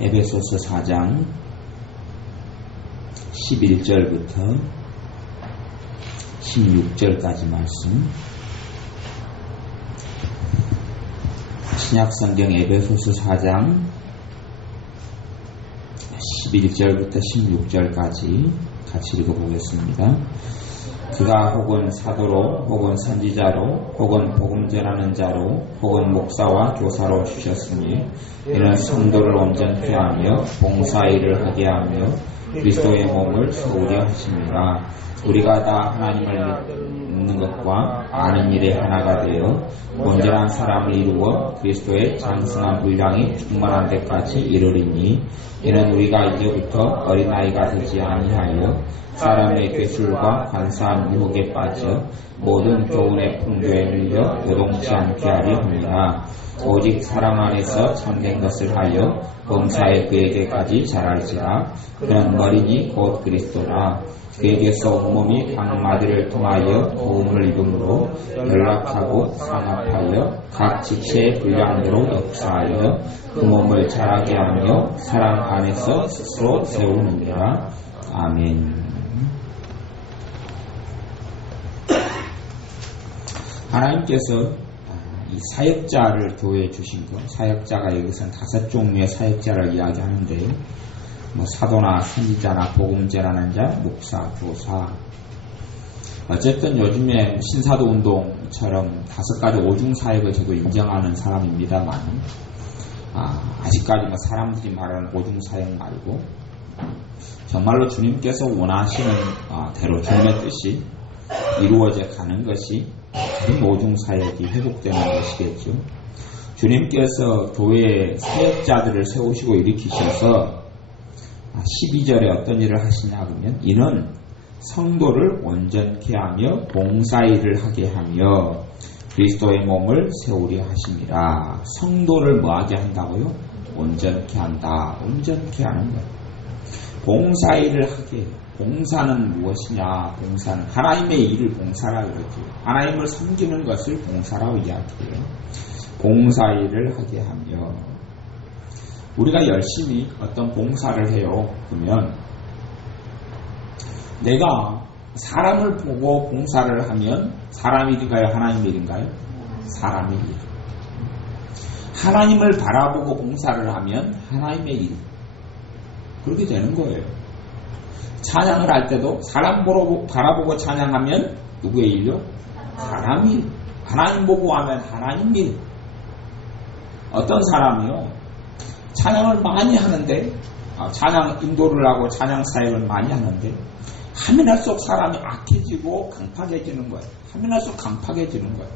에베소서 4장 11절부터 16절까지 말씀. 신약성경 에베소서 4장 11절부터 16절까지 같이 읽어보겠습니다. 그가 혹은 사도로 혹은 선지자로 혹은 복음 전하는 자로 혹은 목사와 교사로 주셨으니 이는 성도를 온전케 하며 봉사일을 하게 하며 그리스도의 몸을 세우려 하십니다. 우리가 다 하나님을 믿는 것과 아는 일에 하나가 되어 온전한 사람을 이루어 그리스도의 장성한 분량이 충만한 데까지 이르리니 이는 우리가 이제부터 어린아이가 되지 아니하여 사람의 괴술과 간사한 유혹에 빠져 모든 교훈의 풍조에 밀려 요동치 않게 하려 합니다. 오직 사랑 안에서 참된 것을 하여 범사에 그에게까지 자랄지라. 그는 머리니 곧 그리스도라. 그에게서 온몸이 각 마디를 통하여 도움을 입음으로 연락하고 상합하여 각 지체의 분량대로 역사하여 그 몸을 자라게 하며 사랑 안에서 스스로 세우느니라. 아멘. 하나님께서 이 사역자를 교회에 주신 것, 사역자가 여기서는 5종류의 사역자를 이야기하는데요. 사도나 선지자나 복음 전하는 자, 목사, 교사. 어쨌든 요즘에 신사도 운동처럼 5가지 오중 사역을 저도 인정하는 사람입니다만, 아직까지 사람들이 말하는 오중 사역 말고 정말로 주님께서 원하시는 대로 주님의 뜻이 이루어져 가는 것이 오중 사역이 회복되는 것이겠죠. 주님께서 교회에 사역자들을 세우시고 일으키셔서 12절에 어떤 일을 하시냐 그러면 이는 성도를 온전케 하며 봉사일을 하게 하며 그리스도의 몸을 세우려 하십니다. 성도를 뭐하게 한다고요? 온전케 한다. 온전케 하는 거예요. 봉사일을 하게 해요. 봉사는 무엇이냐? 봉사는 하나님의 일을 봉사라고 그러죠. 하나님을 섬기는 것을 봉사라고 이야기해요. 봉사일을 하게 하며 우리가 열심히 어떤 봉사를 해요. 그러면 내가 사람을 보고 봉사를 하면 사람 일인가요? 하나님 일인가요? 사람 일. 하나님을 바라보고 봉사를 하면 하나님의 일. 그렇게 되는 거예요. 찬양을 할 때도 사람 바라보고 찬양하면 누구의 일요? 사람 일. 하나님 보고 하면 하나님 일. 어떤 사람이요? 찬양을 많이 하는데 찬양 인도를 하고 찬양 사역을 많이 하는데 하면 할수록 사람이 악해지고 강팍해지는 거예요. 하면 할수록 강팍해지는 거예요.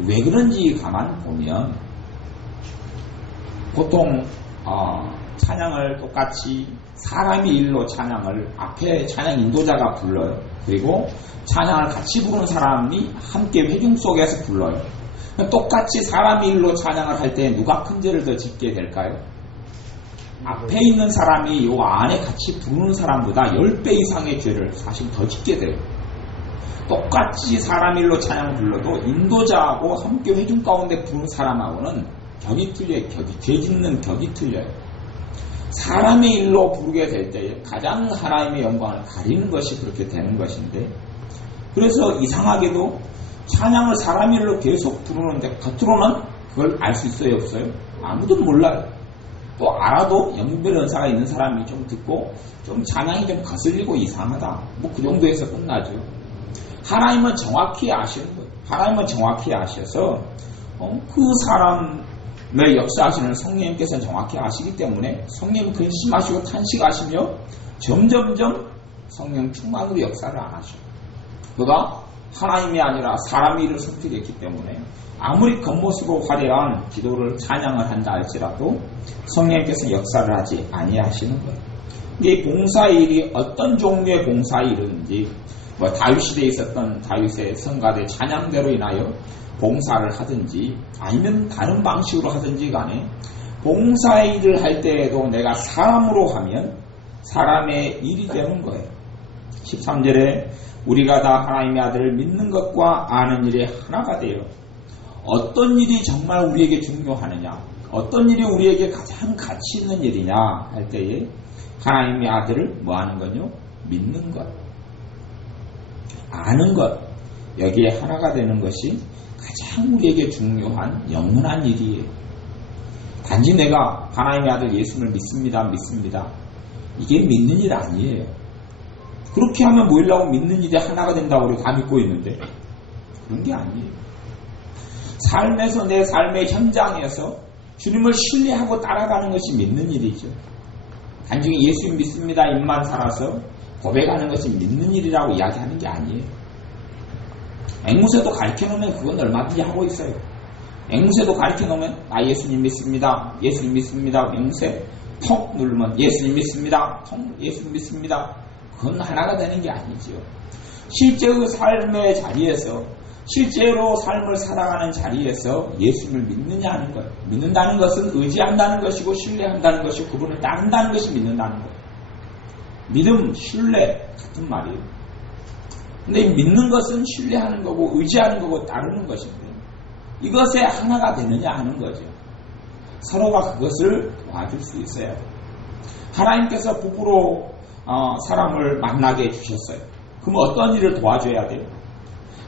왜 그런지 가만 보면 보통 찬양을 똑같이 사람이 일로 찬양을 앞에 찬양 인도자가 불러요. 그리고 찬양을 같이 부르는 사람이 함께 회중 속에서 불러요. 똑같이 사람이 일로 찬양을 할 때 누가 큰 죄를 더 짓게 될까요? 앞에 있는 사람이 요 안에 같이 부르는 사람보다 10배 이상의 죄를 사실 더 짓게 돼요. 똑같이 사람 일로 찬양을 불러도 인도자하고 함께 회중 가운데 부르는 사람하고는 격이 틀려요. 죄 짓는 격이 틀려요. 사람의 일로 부르게 될 때 가장 하나님의 영광을 가리는 것이 그렇게 되는 것인데 그래서 이상하게도 찬양을 사람 일로 계속 부르는데 겉으로는 그걸 알 수 있어요? 없어요? 아무도 몰라요. 또 알아도 영별 은사가 있는 사람이 좀 듣고 좀 찬양이 좀 거슬리고 이상하다. 그 정도에서 끝나죠. 하나님은 정확히 아시는 거예요. 하나님은 정확히 아셔서 그 사람을 역사하시는 성령님께서는 정확히 아시기 때문에 성령 근심하시고 탄식하시며 점점점 성령 충만으로 역사를 안 하셔요. 그가 하나님이 아니라 사람의 일을 선택했기 때문에 아무리 겉모습으로 화려한 기도를 찬양을 한다 할지라도 성령님께서 역사를 하지 아니하시는 거예요. 이 봉사일이 어떤 종류의 봉사일인지 다윗 시대에 있었던 다윗의 성가대 찬양대로 인하여 봉사를 하든지 아니면 다른 방식으로 하든지 간에 봉사일을 할 때에도 내가 사람으로 하면 사람의 일이 되는 거예요. 13절에 우리가 다 하나님의 아들을 믿는 것과 아는 일에 하나가 되어 어떤 일이 정말 우리에게 중요하느냐, 어떤 일이 우리에게 가장 가치 있는 일이냐 할 때에 하나님의 아들을 뭐 하는 거요? 믿는 것, 아는 것, 여기에 하나가 되는 것이 가장 우리에게 중요한 영원한 일이에요. 단지 내가 하나님의 아들 예수를 믿습니다. 이게 믿는 일 아니에요. 그렇게 하면 뭐이라고 믿는 일이 하나가 된다고 우리 다 믿고 있는데 그런 게 아니에요. 삶에서 내 삶의 현장에서 주님을 신뢰하고 따라가는 것이 믿는 일이죠. 단지 예수 믿습니다 입만 살아서 고백하는 것이 믿는 일이라고 이야기하는 게 아니에요. 앵무새도 가르쳐놓으면 그건 얼마든지 하고 있어요. 앵무새도 가르쳐놓으면 나 예수님 믿습니다. 앵무새 톡 누르면 예수님 믿습니다. 예수님 믿습니다. 그건 하나가 되는 게 아니지요. 실제의 삶의 자리에서, 실제로 삶을 살아가는 자리에서 예수님을 믿느냐 하는 거예요. 믿는다는 것은 의지한다는 것이고 신뢰한다는 것이고 그분을 따른다는 것이 믿는다는 거예요. 믿음, 신뢰 같은 말이에요. 근데 믿는 것은 신뢰하는 거고 의지하는 거고 따르는 것인데 이것에 하나가 되느냐 하는 거죠. 서로가 그것을 도와줄 수 있어야 돼요. 하나님께서 부부로 사람을 만나게 해주셨어요. 그럼 어떤 일을 도와줘야 돼요?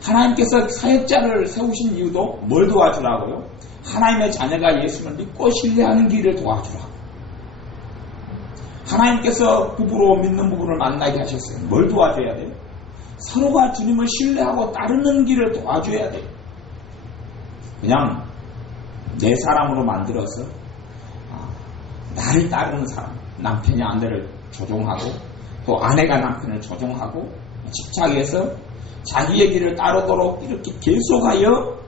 하나님께서 사역자를 세우신 이유도 뭘 도와주라고요? 하나님의 자녀가 예수를 믿고 신뢰하는 길을 도와주라고. 하나님께서 부부로 믿는 부부를 만나게 하셨어요. 뭘 도와줘야 돼요? 서로가 주님을 신뢰하고 따르는 길을 도와줘야 돼요. 그냥 내 사람으로 만들어서 나를 따르는 사람, 남편이 아내를 조종하고 또 아내가 남편을 조종하고 집착해서 자기의 길을 따르도록 이렇게 계속하여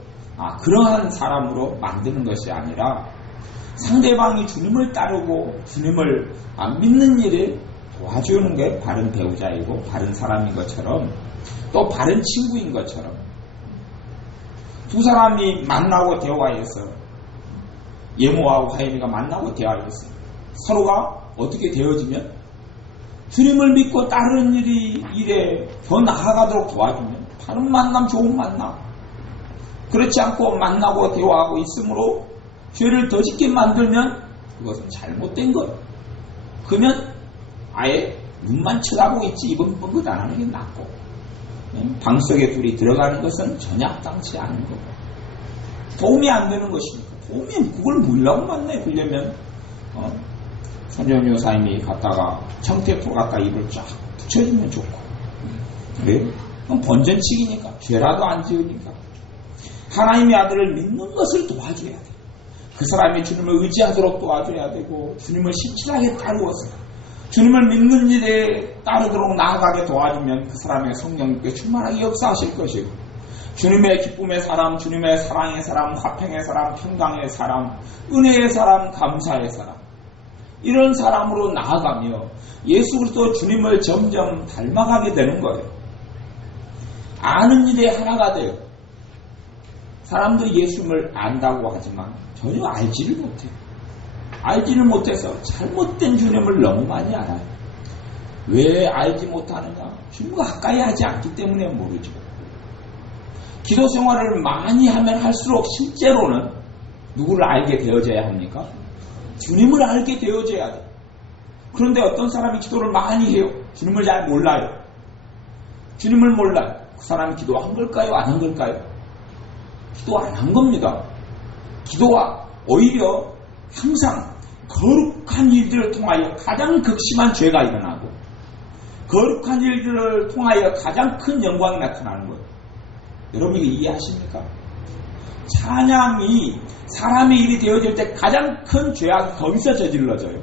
그러한 사람으로 만드는 것이 아니라 상대방이 주님을 따르고 주님을 믿는 일에 도와주는 게 바른 배우자이고 바른 사람인 것처럼 또 바른 친구인 것처럼 두 사람이 만나고 대화해서 예모하고 하임이가 만나고 대화했어요. 서로가 어떻게 되어지면 주님을 믿고 따르는 일에 더 나아가도록 도와주면 바른 만남, 좋은 만남. 그렇지 않고 만나고 대화하고 있으므로 죄를 더 짓게 만들면 그것은 잘못된 거예요. 그러면 아예 눈만 쳐다보고 있지 입은 뻥긋 안 하는 게 낫고 방석에 둘이 들어가는 것은 전혀 합당치 않은 거고 도움이 안 되는 것이니까 도움이 그걸 뭐라고 만나요. 그러려면 손정유 여사님이 갔다가 청태포 갖다 입을 쫙 붙여주면 좋고 그래요? 그럼 번전치기니까 죄라도 안 지으니까 하나님의 아들을 믿는 것을 도와줘야 돼. 그 사람이 주님을 의지하도록 도와줘야 되고 주님을 신실하게 따르어서 주님을 믿는 일에 따르도록 나아가게 도와주면 그 사람의 성령님께 충만하게 역사하실 것이고 주님의 기쁨의 사람, 주님의 사랑의 사람, 화평의 사람, 평강의 사람, 은혜의 사람, 감사의 사람 이런 사람으로 나아가며 예수 그리스도 주님을 점점 닮아가게 되는 거예요. 아는 일에 하나가 돼요. 사람들이 예수님을 안다고 하지만 전혀 알지를 못해요. 알지를 못해서 잘못된 주님을 너무 많이 알아요. 왜 알지 못하느냐? 주님과 가까이 하지 않기 때문에 모르죠. 기도 생활을 많이 하면 할수록 실제로는 누구를 알게 되어져야 합니까? 주님을 알게 되어져야 돼요. 그런데 어떤 사람이 기도를 많이 해요. 주님을 잘 몰라요. 주님을 몰라요. 그 사람이 기도한 걸까요? 안 한 걸까요? 기도 안 한 겁니다. 기도가 오히려 항상 거룩한 일들을 통하여 가장 극심한 죄가 일어나고 거룩한 일들을 통하여 가장 큰 영광이 나타나는 거예요. 여러분 이거 이해하십니까? 찬양이 사람의 일이 되어질 때 가장 큰 죄악이 거기서 저질러져요.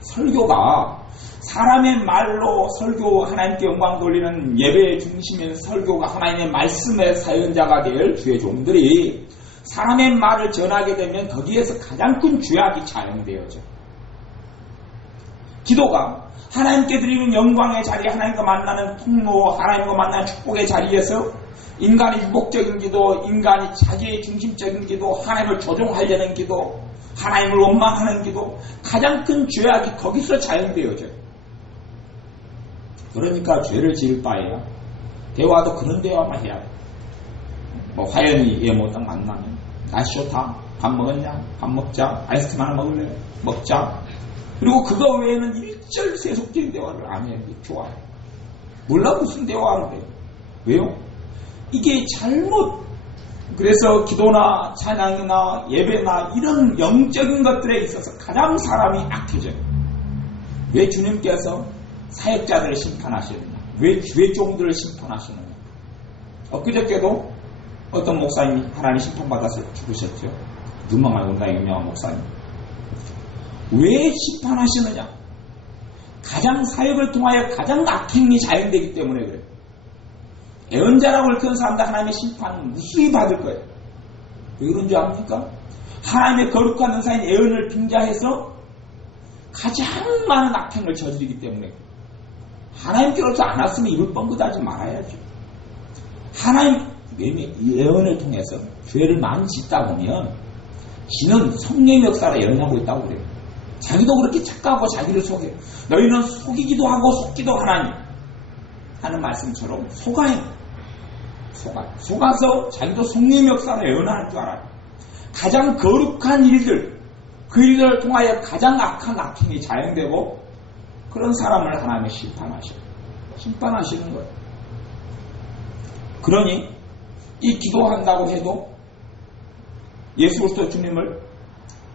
설교가 사람의 말로 설교 하나님께 영광 돌리는 예배의 중심인 설교가 하나님의 말씀의 사연자가 될 주의 종들이 사람의 말을 전하게 되면 거기에서 가장 큰 죄악이 자영되어져. 기도가 하나님께 드리는 영광의 자리, 하나님과 만나는 통로, 하나님과 만나는 축복의 자리에서 인간의 유복적인 기도, 인간이 자기의 중심적인 기도, 하나님을 조종하려는 기도, 하나님을 원망하는 기도, 가장 큰 죄악이 거기서 자영되어져요. 그러니까 죄를 지을 바에야 대화도 그런 대화만 해야 돼. 뭐 화연이 얘 뭐 딱 만나면 날씨 좋다. 밥 먹었냐? 밥 먹자. 아이스크림 하나 먹을래? 먹자. 그리고 그거 외에는 일절 세속적인 대화를 안 해요. 좋아요. 몰라 무슨 대화를 해요. 왜요? 이게 잘못 그래서 기도나 찬양이나 예배나 이런 영적인 것들에 있어서 가장 사람이 악해져요. 왜 주님께서 사역자들을 심판하시느냐? 왜 종들을 심판하시느냐? 엊그저께도 어떤 목사님이 하나님 심판받아서 죽으셨죠. 눈망울 온다 유명한 목사님. 왜 심판하시느냐? 가장 사역을 통하여 가장 악행이 자연되기 때문에 그래요. 애언자라고 일컫는 사람들 하나님의 심판은 무수히 받을 거예요. 왜 그런 줄 압니까? 하나님의 거룩한 은사인 애언을 빙자해서 가장 많은 악행을 저지르기 때문에 하나님께로서 안 왔으면 입을 뻥긋하지 말아야죠. 하나님 애언을 통해서 죄를 많이 짓다 보면 지는 성령의 역사를 연하고 있다고 그래요. 자기도 그렇게 착각하고 자기를 속여요. 너희는 속이기도 하고 속기도 하나니 하는 말씀처럼 속아요. 속아서 자기도 성령의 역사를 예언할 줄 알아요. 가장 거룩한 일들, 그 일들을 통하여 가장 악한 악행이 자행되고 그런 사람을 하나님이 심판하시는 거예요. 그러니 이 기도한다고 해도 예수 그리스도 주님을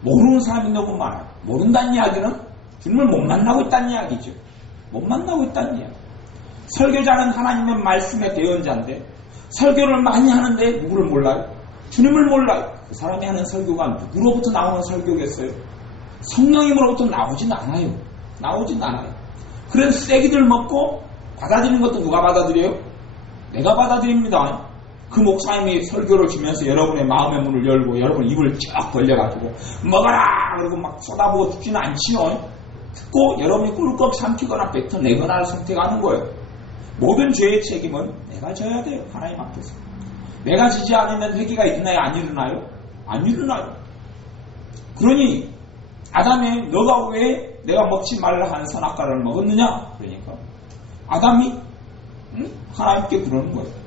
모르는 사람이 너무 많아요. 모른다는 이야기는 주님을 못 만나고 있다는 이야기죠. 못 만나고 있다는 이야기. 설교자는 하나님의 말씀의 대언자인데 설교를 많이 하는데 누구를 몰라요? 주님을 몰라요. 그 사람이 하는 설교가 누구로부터 나오는 설교겠어요? 성령님으로부터 나오진 않아요. 그런 쓰레기들 먹고 받아들이는 것도 누가 받아들여요? 내가 받아들입니다. 그 목사님이 설교를 주면서 여러분의 마음의 문을 열고 여러분 입을 쫙 벌려가지고 먹어라! 그러고 막 쏟아부어 죽지는 않지요. 듣고 여러분이 꿀꺽 삼키거나 뱉어내거나를 선택하는 거예요. 모든 죄의 책임은 내가 져야 돼요. 하나님 앞에서. 내가 지지 않으면 회개가 일어나요? 안 일어나요? 안 일어나요. 그러니 아담이 너가 왜 내가 먹지 말라 하는 선악과를 먹었느냐? 그러니까 아담이 하나님께 그러는 거예요.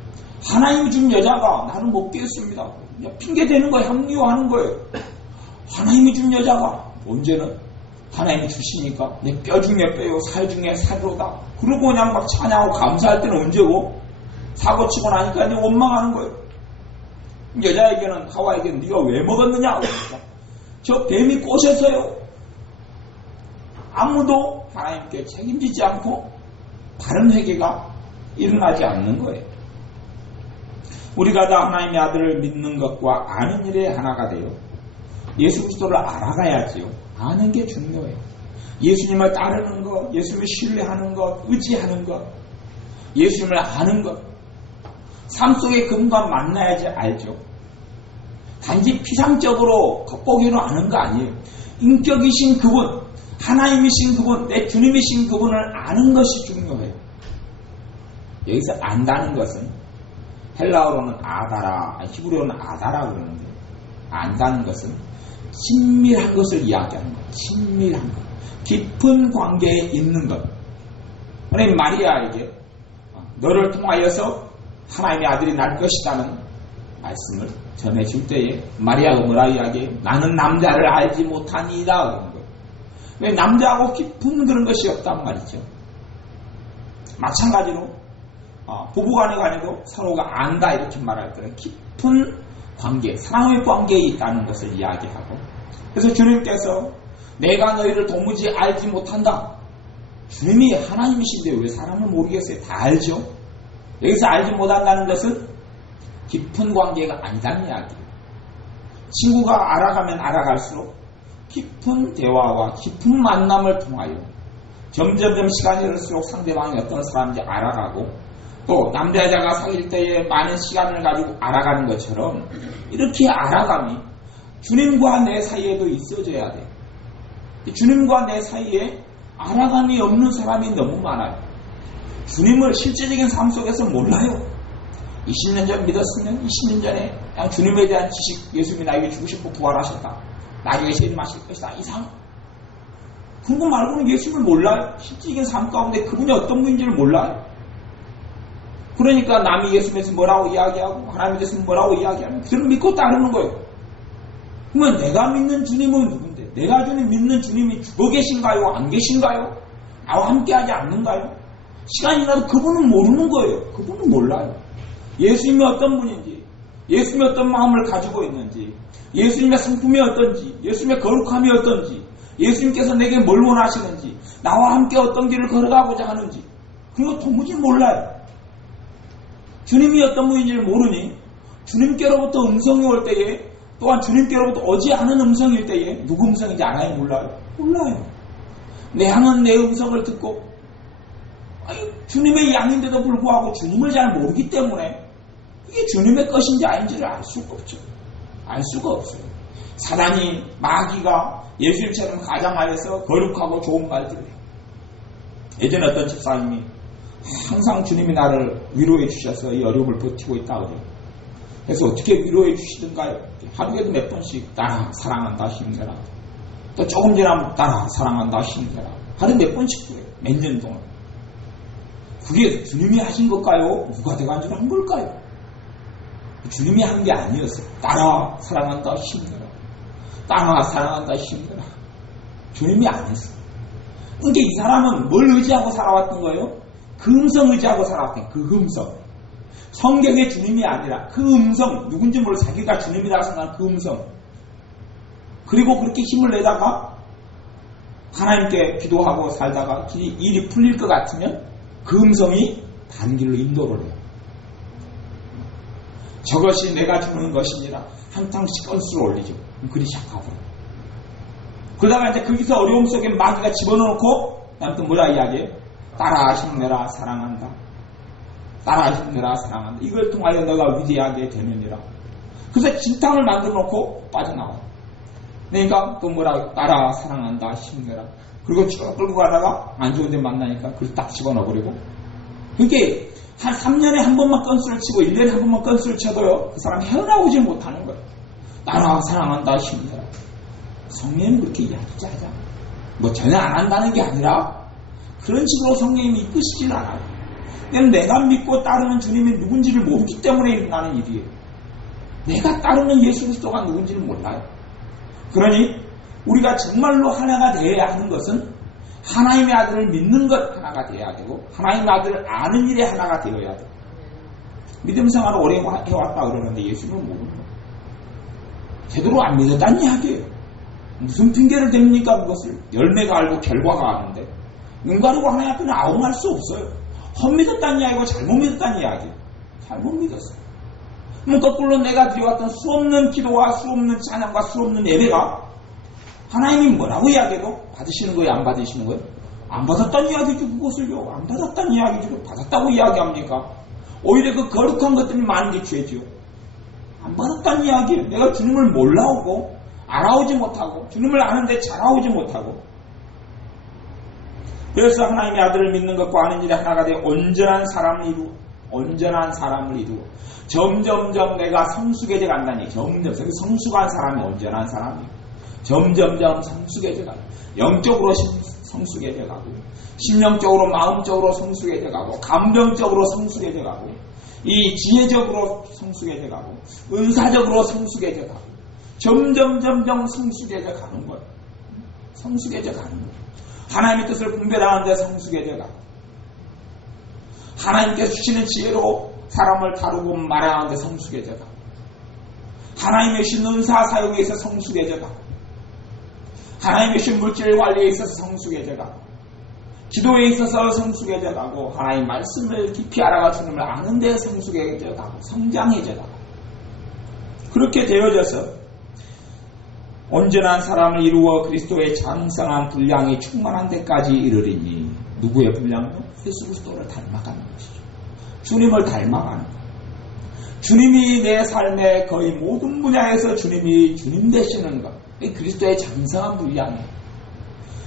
하나님이 준 여자가 나는 먹게 했습니다. 핑계대는 거예요. 합리화하는 거예요. 하나님이 준 여자가 언제는 하나님이 주시니까 내 뼈 중에 뼈요 살 중에 살로다. 그러고 그냥 막 찬양하고 감사할 때는 언제고 사고치고 나니까 이제 원망하는 거예요. 여자에게는 하와에게는 네가 왜 먹었느냐? 저 뱀이 꼬셔서요. 아무도 하나님께 책임지지 않고 바른 회개가 일어나지 않는 거예요. 우리가 다 하나님의 아들을 믿는 것과 아는 일에 하나가 돼요. 예수 그리스도를 알아가야지요. 아는 게 중요해요. 예수님을 따르는 것, 예수님을 신뢰하는 것, 의지하는 것, 예수님을 아는 것. 삶 속에 그분과 만나야지 알죠. 단지 피상적으로 겉보기로 아는 거 아니에요. 인격이신 그분, 하나님이신 그분, 내 주님이신 그분을 아는 것이 중요해요. 여기서 안다는 것은 헬라어로는 아다라, 히브리어로는 아다라 그러는데 안다는 것은 친밀한 것을 이야기하는 것. 친밀한 것. 깊은 관계에 있는 것. 그러니 마리아에게 너를 통하여서 하나님의 아들이 날 것이라는 말씀을 전해줄 때에 마리아가 뭐라 이야기해요? 나는 남자를 알지 못하니이다 그러는 거예요. 왜 남자하고 깊은 그런 것이 없단 말이죠. 마찬가지로 부부간의 관계도 서로가 안다 이렇게 말할 때는 깊은 관계, 사랑의 관계에 있다는 것을 이야기하고 그래서 주님께서 내가 너희를 도무지 알지 못한다. 주님이 하나님이신데 왜 사람을 모르겠어요? 다 알죠? 여기서 알지 못한다는 것은 깊은 관계가 아니다는 이야기예요. 친구가 알아가면 알아갈수록 깊은 대화와 깊은 만남을 통하여 점점점 시간이 흐를수록 상대방이 어떤 사람인지 알아가고 또 남자 여자가 사귈 때에 많은 시간을 가지고 알아가는 것처럼 이렇게 알아감이 주님과 내 사이에도 있어져야 돼요. 주님과 내 사이에 알아감이 없는 사람이 너무 많아요. 주님을 실제적인 삶 속에서 몰라요. 20년 전 믿었으면 20년 전에 그냥 주님에 대한 지식, 예수님이 나에게 주고 싶고 부활하셨다. 나에게 세임하실 것이다. 이상. 그거 말고는 예수님을 몰라요. 실질적인 삶 가운데 그분이 어떤 분인지를 몰라요. 그러니까 남이 예수님에서 뭐라고 이야기하고 하나님에 대해서 뭐라고 이야기하면 그들을 믿고 따르는 거예요. 그러면 내가 믿는 주님은 누군데? 내가 믿는 주님이 죽어 계신가요? 안 계신가요? 나와 함께하지 않는가요? 시간이 지나도 그분은 모르는 거예요. 그분은 몰라요. 예수님이 어떤 분인지, 예수님이 어떤 마음을 가지고 있는지, 예수님의 성품이 어떤지, 예수님의 거룩함이 어떤지, 예수님께서 내게 뭘 원하시는지, 나와 함께 어떤 길을 걸어가고자 하는지, 그런 거 도무지 몰라요. 주님이 어떤 분인지를 모르니 주님께로부터 음성이 올 때에, 또한 주님께로부터 오지 않은 음성일 때에 누구 음성인지 알아요? 몰라요? 몰라요. 내 양은 내 음성을 듣고, 주님의 양인데도 불구하고 주님을 잘 모르기 때문에 이게 주님의 것인지 아닌지를 알 수가 없죠. 알 수가 없어요. 사단이, 마귀가 예수님처럼 가장하여서 거룩하고 좋은 말들을 해요. 예전에 어떤 집사님이 항상 주님이 나를 위로해 주셔서 이 어려움을 버티고 있다 그래요. 그래서 어떻게 위로해 주시던가요? 하루에도 몇 번씩 따라 사랑한다 힘내라. 또 조금 지나면 따라 사랑한다 힘내라. 하루에 몇 번씩 그래요. 몇 년 동안. 그게 주님이 하신 걸까요? 누가 대간주로 한 걸까요? 주님이 한 게 아니었어요. 따라 사랑한다 힘내라. 따라 사랑한다 힘내라. 주님이 안 했어요. 그러니까 이 사람은 뭘 의지하고 살아왔던 거예요? 그 음성 의지하고 살아왔던 그 음성. 성경의 주님이 아니라 그 음성, 누군지 모르고 자기가 주님이라고 생각하는 그 음성. 그리고 그렇게 힘을 내다가 하나님께 기도하고 살다가 일이 풀릴 것 같으면 그 음성이 다른 길로 인도를 해요. 저것이 내가 주는 것이니라 한 탕씩 건수를 올리죠. 그리 시작하더라고요. 그러다가 이제 거기서 어려움 속에 마귀가 집어넣고 나한테 뭐라 이야기해요? 따라 힘내라 사랑한다. 따라 힘내라 사랑한다. 이걸 통하여 너가 위대하게 되느니라. 그래서 진탕을 만들어 놓고 빠져나와요. 그러니까 또 뭐라 따라 사랑한다 힘내라. 그리고 쭉 끌고 가다가 안 좋은 데 만나니까 그걸 딱 집어넣어버리고. 그게 한 3년에 한 번만 건수를 치고 1년에 한 번만 건수를 쳐도요 그 사람이 헤어나오지 못하는 거예요. 따라 사랑한다 힘내라. 성령님 그렇게 이야기하지 않아. 뭐 전혀 안 한다는 게 아니라 그런 식으로 성령님이 이끄시질 않아요. 그냥 내가 믿고 따르는 주님이 누군지를 모르기 때문에 일어나는 일이에요. 내가 따르는 예수 그리스도가 누군지를 몰라요. 그러니 우리가 정말로 하나가 되어야 하는 것은 하나님의 아들을 믿는 것 하나가 되어야 되고 하나님의 아들을 아는 일에 하나가 되어야 돼요. 믿음 생활을 오래 해왔다 그러는데 예수님을 모르는 거예요. 제대로 안 믿었다는 이야기예요. 무슨 핑계를 댑니까 그것을. 열매가 알고 결과가 아는데 눈 가리고 하나님 앞에는 아웅할 수 없어요. 헛믿었다는 이야기고 잘못 믿었다는 이야기예요. 잘못 믿었어요. 그럼 거꾸로 내가 드려왔던 수없는 기도와 수없는 찬양과 수없는 예배가 하나님이 뭐라고 이야기해도 받으시는 거예요? 안 받으시는 거예요? 안 받았다는 이야기죠. 그것을요. 안 받았다는 이야기죠. 받았다고 이야기합니까? 오히려 그 거룩한 것들이 많은 게 죄죠. 안 받았다는 이야기예요. 내가 주님을 몰라오고 알아오지 못하고 주님을 아는데 잘아오지 못하고. 그래서 하나님의 아들을 믿는 것과 아는 일이 하나가 되어 온전한 사람을 이루어 점점점 내가 성숙해져 간다니. 점점 성숙한 사람이 온전한 사람이에요. 점점점 성숙해져 가고 영적으로 성숙해져 가고 심령적으로 마음적으로 성숙해져 가고 감정적으로 성숙해져 가고 이 지혜적으로 성숙해져 가고 은사적으로 성숙해져 가고 점점 성숙해져 가는 거예요. 성숙해져 가는 거예요. 하나님의 뜻을 분별하는데 성숙해져 가고 하나님께서 주시는 지혜로 사람을 다루고 말하는데 성숙해져 가고 하나님의 주신 은사 사용에 있어서 성숙해져 가고 하나님의 주신 물질 관리에 있어서 성숙해져 가고 기도에 있어서 성숙해져 가고 하나님의 말씀을 깊이 알아가 주님을 아는 데 성숙해져 가고 성장해져 가고 그렇게 되어져서 온전한 사람을 이루어 그리스도의 장성한 분량이 충만한 데까지 이르리니 누구의 분량은? 예수 그리스도를 닮아가는 것이죠. 주님을 닮아가는 것. 주님이 내 삶의 거의 모든 분야에서 주님이 주님 되시는 것. 그리스도의 장성한 분량이에요.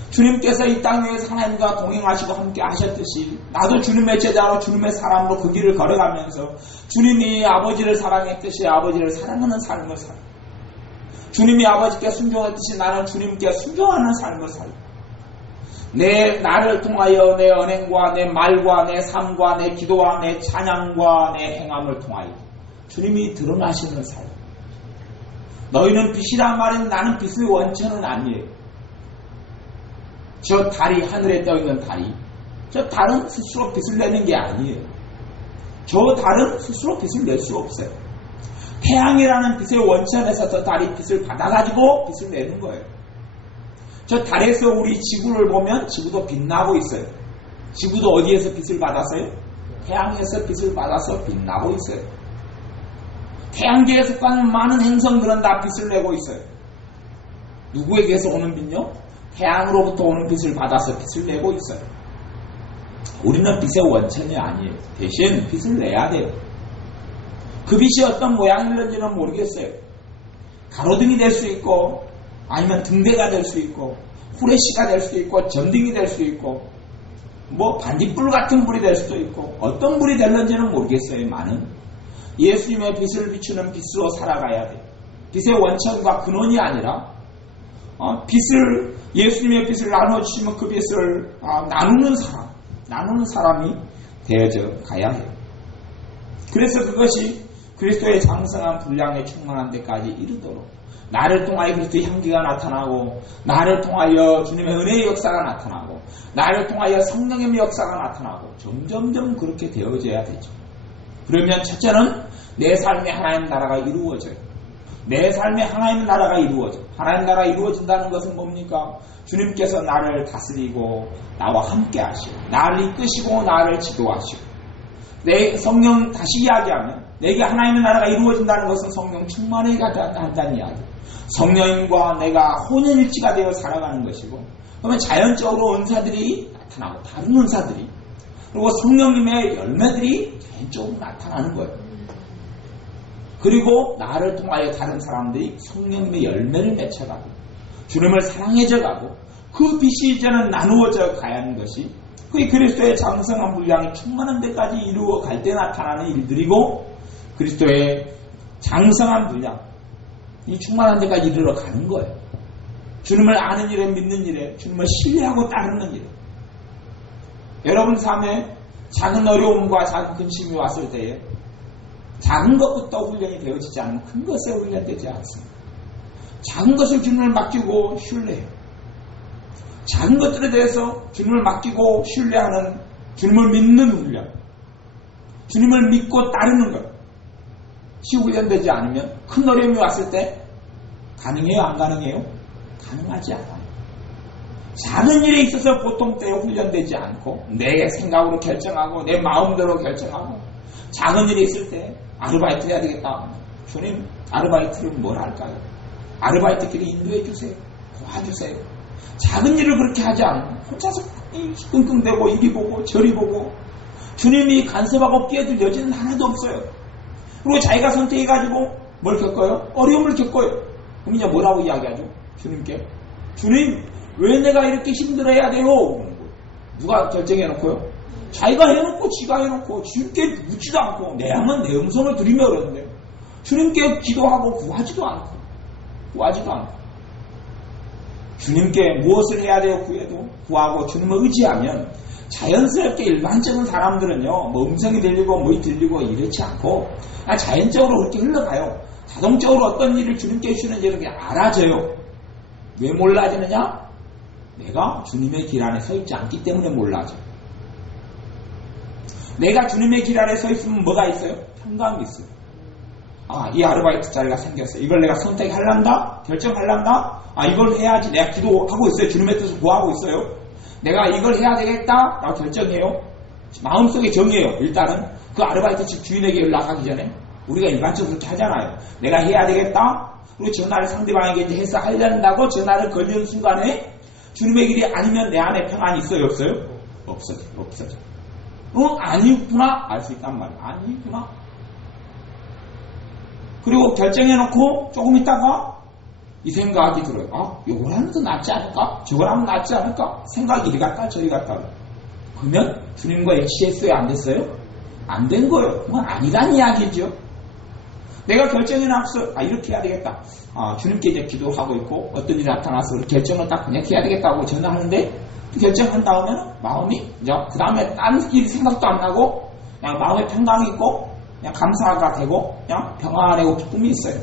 주님께서 이 땅 위에서 하나님과 동행하시고 함께 하셨듯이 나도 주님의 제자로 주님의 사람으로 그 길을 걸어가면서 주님이 아버지를 사랑했듯이 아버지를 사랑하는 삶을 살고 주님이 아버지께 순종했듯이 나는 주님께 순종하는 삶을 살고 나를 통하여 내 언행과 내 말과 내 삶과 내 기도와 내 찬양과 내 행함을 통하여 주님이 드러나시는 삶. 너희는 빛이란 말은 나는 빛의 원천은 아니에요. 저 달이 하늘에 떠있는 달이 저 달은 스스로 빛을 내는 게 아니에요. 저 달은 스스로 빛을 낼 수 없어요. 태양이라는 빛의 원천에서 저 달이 빛을 받아가지고 빛을 내는 거예요. 저 달에서 우리 지구를 보면 지구도 빛나고 있어요. 지구도 어디에서 빛을 받았어요? 태양에서 빛을 받아서 빛나고 있어요. 태양계에 속하는 많은 행성들은 다 빛을 내고 있어요. 누구에게서 오는 빛요? 태양으로부터 오는 빛을 받아서 빛을 내고 있어요. 우리는 빛의 원천이 아니에요. 대신 빛을 내야 돼요. 그 빛이 어떤 모양이런지는 모르겠어요. 가로등이 될 수 있고 아니면 등대가 될 수 있고 후레쉬가 될 수도 있고 전등이 될 수도 있고 뭐 반딧불 같은 불이 될 수도 있고 어떤 불이 될는지는 모르겠어요. 많은 예수님의 빛을 비추는 빛으로 살아가야 돼요. 빛의 원천과 근원이 아니라 예수님의 빛을 나눠주시면 그 빛을 나누는 사람이 되어져 가야 해요. 그래서 그것이 그리스도의 장성한 분량에 충만한 데까지 이르도록 나를 통하여 그리스도의 향기가 나타나고 나를 통하여 주님의 은혜의 역사가 나타나고 나를 통하여 성령의 역사가 나타나고 점점점 그렇게 되어져야 되죠. 그러면 첫째는 내 삶에 하나님 나라가 이루어져요. 내 삶에 하나님 나라가 이루어져. 하나님 나라가 이루어진다는 것은 뭡니까? 주님께서 나를 다스리고 나와 함께 하시고 나를 이끄시고 나를 지도하시고 내 성령 다시 이야기하면 내게 하나님의 나라가 이루어진다는 것은 성령 충만에 한다는 이야기. 성령님과 내가 혼연일치가 되어 살아가는 것이고 그러면 자연적으로 은사들이 나타나고 다른 은사들이 그리고 성령님의 열매들이 개인적으로 나타나는 거예요. 그리고 나를 통하여 다른 사람들이 성령님의 열매를 맺혀가고 주님을 사랑해져가고 그 빛이 이제는 나누어져 가야 하는 것이 그게 그리스도의 장성한 분량이 충만한 데까지 이루어 갈 때 나타나는 일들이고 그리스도의 장성한 분량 이 충만한 데까지 이르러 가는 거예요. 주님을 아는 일에 믿는 일에 주님을 신뢰하고 따르는 일에 여러분 삶에 작은 어려움과 작은 근심이 왔을 때에 작은 것부터 훈련이 되어지지 않으면 큰 것에 훈련되지 않습니다. 작은 것을 주님을 맡기고 신뢰해요. 작은 것들에 대해서 주님을 맡기고 신뢰하는 주님을 믿는 훈련 주님을 믿고 따르는 것 이 훈련되지 않으면 큰 어려움이 왔을 때 가능해요? 안 가능해요? 가능하지 않아요. 작은 일에 있어서 보통 때에 훈련되지 않고 내 생각으로 결정하고 내 마음대로 결정하고 작은 일이 있을 때 아르바이트 해야 되겠다. 주님 아르바이트를 뭘 할까요? 아르바이트끼리 인도해 주세요. 도와주세요. 작은 일을 그렇게 하지 않으면 혼자서 끙끙대고 이리 보고 저리 보고 주님이 간섭하고 끼어들 여지는 하나도 없어요. 그리고 자기가 선택해가지고 뭘 겪어요? 어려움을 겪어요. 그럼 이제 뭐라고 이야기하죠? 주님께 주님 왜 내가 이렇게 힘들어야 돼요? 누가 결정해놓고요? 자기가 해놓고 지가 해놓고 주님께 묻지도 않고 내 양은 내 음성을 들으며 그러는데 주님께 기도하고 구하지도 않고 주님께 무엇을 해야 돼요? 구하고 주님을 의지하면 자연스럽게 일반적인 사람들은요 뭐 음성이 들리고 뭐이 들리고 이렇지 않고 자연적으로 그렇게 흘러가요. 자동적으로 어떤 일을 주님께 주시는지 이렇게 알아져요. 왜 몰라지느냐? 내가 주님의 길 안에 서 있지 않기 때문에 몰라져. 내가 주님의 길 안에 서 있으면 뭐가 있어요? 평강이 있어요. 이 아르바이트 자리가 생겼어요. 이걸 내가 선택할란다? 결정할란다? 이걸 해야지. 내가 기도하고 있어요. 주님의 뜻을 구하고 있어요. 내가 이걸 해야 되겠다? 라고 결정해요. 마음속에 정해요. 일단은 그 아르바이트 집 주인에게 연락하기 전에 우리가 일반적으로 그렇게 하잖아요. 내가 해야 되겠다? 그리고 전화를 상대방에게 이제 해서 하려는다고 전화를 걸리는 순간에 주님의 길이 아니면 내 안에 평안이 있어요? 없어요? 없어져. 아니구나 알 수 있단 말이에요. 아니구나. 그리고 결정해놓고 조금 있다가 이 생각이 들어요. 이걸 하면 더 낫지 않을까? 저걸 하면 낫지 않을까? 생각이 이리 갈까? 저리 갈까? 그러면 주님과 일치했어요? 안 됐어요? 안 된 거예요. 그건 아니란 이야기죠. 내가 결정해놨어. 이렇게 해야 되겠다. 주님께 이제 기도하고 있고 어떤 일이 나타나서 결정을 딱 그냥 해야 되겠다고 전화하는데 결정한 다음에 마음이 그 다음에 딴 일 생각도 안 나고 그냥 마음에 평강이 있고 그냥 감사가 되고 그냥 평안하고 기쁨이 있어요.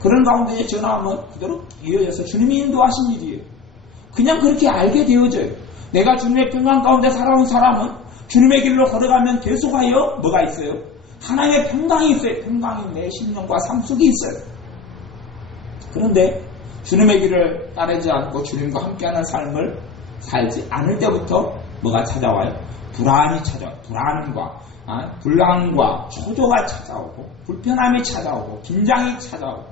그런 가운데 전화하면 그대로 이어져서 주님이 인도하신 일이에요. 그냥 그렇게 알게 되어져요. 내가 주님의 평강 가운데 살아온 사람은 주님의 길로 걸어가면 계속하여 뭐가 있어요? 하나님의 평강이 있어요. 평강이 내 심령과 삶 속에 있어요. 그런데 주님의 길을 따르지 않고 주님과 함께하는 삶을 살지 않을 때부터 뭐가 찾아와요? 불안이 찾아와요. 불안과 초조가 찾아오고 불편함이 찾아오고 긴장이 찾아오고